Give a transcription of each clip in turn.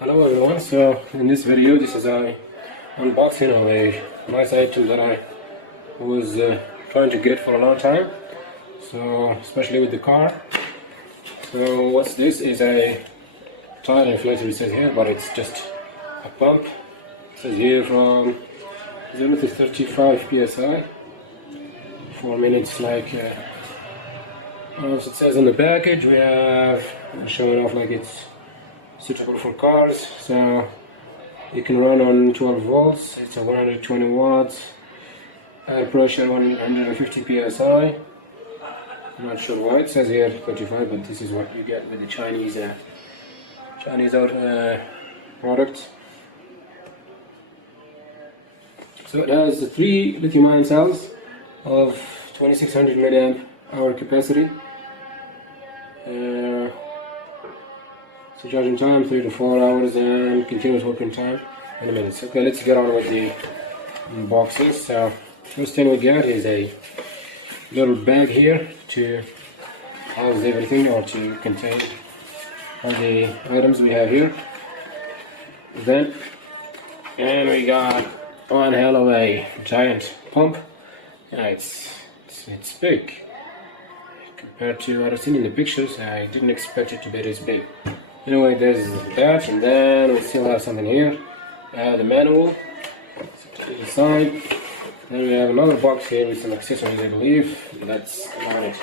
Hello everyone, so in this video this is an unboxing of a nice item that I was trying to get for a long time, so especially with the car. So what's this is a tire inflator, it says here, but it's just a pump. It says here from 0 to 35 psi, 4 minutes like as it says on the package. We have showing off like it's suitable for cars, so you can run on 12 volts. It's a 120 watts, air pressure 150 psi. I'm not sure why it says here 35, but this is what you get with the Chinese product. So it has 3 lithium-ion cells of 2600 milliamp hour capacity. So charging time 3 to 4 hours and continuous working time in a minute. Okay, let's get on with the unboxing. So first thing we get is a little bag here to house everything, or to contain all the items we have here. And we got one hell of a giant pump. Yeah, it's big compared to what I've seen in the pictures. I didn't expect it to be this big. Anyway, there's that, and then we still have something here. The manual to the side. Then we have another box here with some accessories, I believe. That's about it.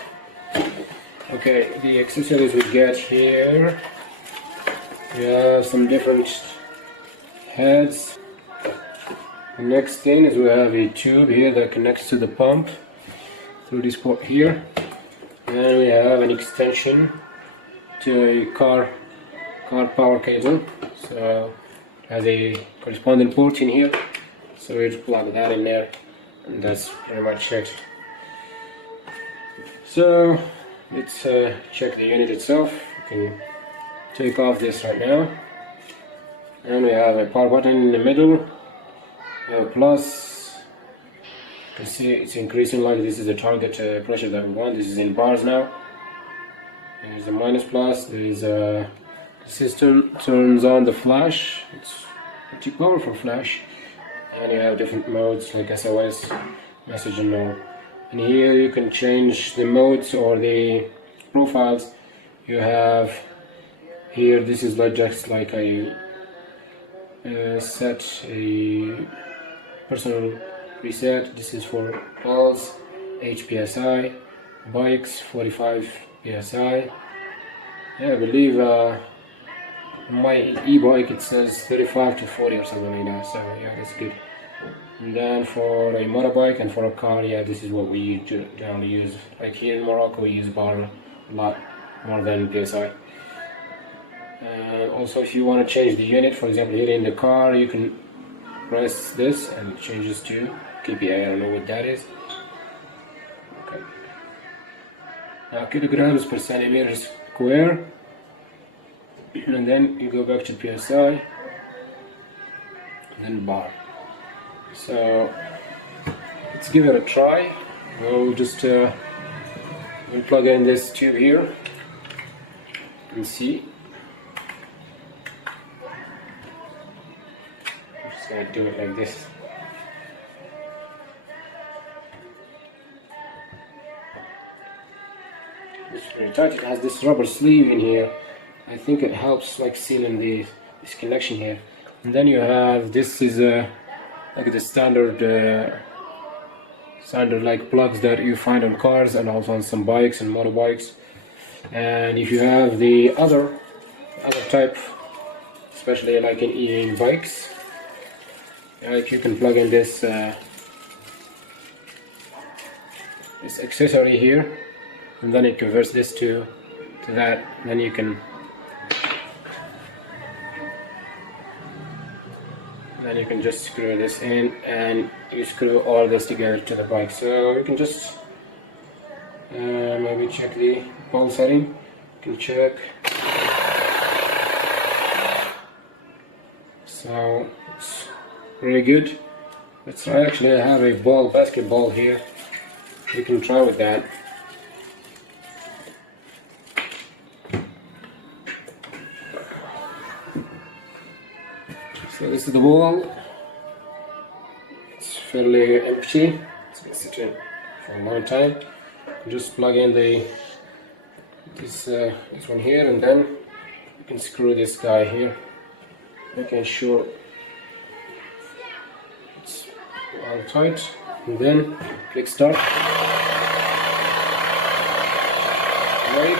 Okay, the accessories we get here. We have some different heads. The next thing is we have a tube here that connects to the pump through this port here. And we have an extension to a car power cable, so it has a corresponding port in here, so we just plug that in there, and that's pretty much it. So let's check the unit itself. You can take off this right now, and we have a power button in the middle, a plus. You can see it's increasing, like this is the target pressure that we want. This is in bars now. There's a minus plus. There is a system turns on the flash. It's pretty powerful flash, and you have different modes like SOS, message, and more. And here you can change the modes or the profiles. You have here, this is like just like a set a personal preset. This is for pulse, HPSI, bikes 45 psi. Yeah, I believe my e-bike it says 35 to 40 or something like that, so yeah, that's good. And then for a motorbike and for a car, yeah, this is what we generally use. Like here in Morocco we use bar a lot more than psi. Also, if you want to change the unit, for example here in the car, you can press this and it changes to kPa. I don't know what that is. Okay. Now kilograms per centimeter square. And then you go back to psi, and then bar. So let's give it a try. We'll just we'll plug in this tube here and see. I'm just gonna do it like this. It's very tight. It has this rubber sleeve in here. I think it helps like sealing this connection here. And then you have, this is like the standard like plugs that you find on cars and also on some bikes and motorbikes. And if you have the other type, especially like in bikes, like you can plug in this this accessory here, and then it converts this to that. And then you can just screw this in, and you screw all this together to the bike. So you can just maybe check the pulse setting. You can check. So it's really good. Let's try. Actually, I have a basketball here. You can try with that. So this is the wall. It's fairly empty. It's been sitting for a long time. Just plug in this one here, and then you can screw this guy here, making sure it's all tight, and then click start. Wait.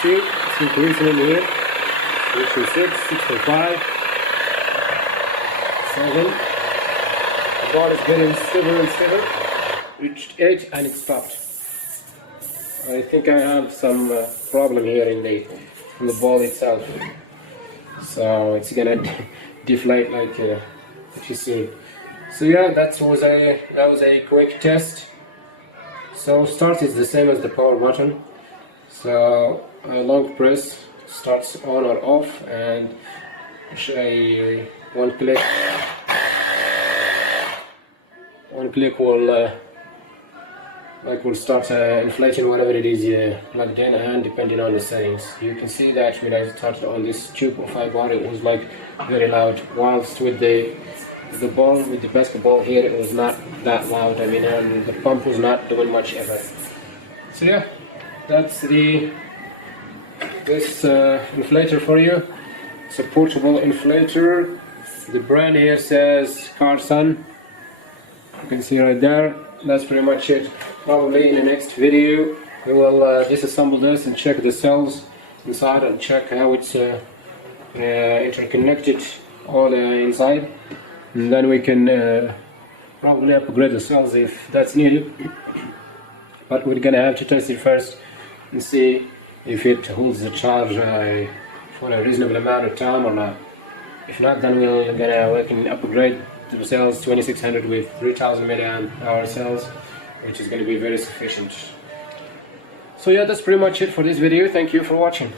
See, it's increasing in here. 6.6, 6.5, 7. The ball is getting stable and stable. Reached 8 and it stopped. I think I have some problem here in the ball itself. So it's gonna deflate like what you see. So yeah, that was a quick test. So start is the same as the power button. So a long press starts on or off, and one click will start inflating whatever it is you plugged in, and depending on the settings. You can see that when I started on this 2.5 bar, it was like very loud, whilst with the basketball here, it was not that loud. I mean, and the pump was not doing much effort. So yeah, that's this inflator for you. It's a portable inflator. The brand here says Carsun. You can see right there. That's pretty much it. Probably in the next video we will disassemble this and check the cells inside and check how it's interconnected all inside, and then we can probably upgrade the cells if that's needed. But we're gonna have to test it first and see if it holds the charge for a reasonable amount of time or not. If not, then we can upgrade the cells 2600 with 3000 mAh cells, which is going to be very sufficient. So yeah, that's pretty much it for this video. Thank you for watching.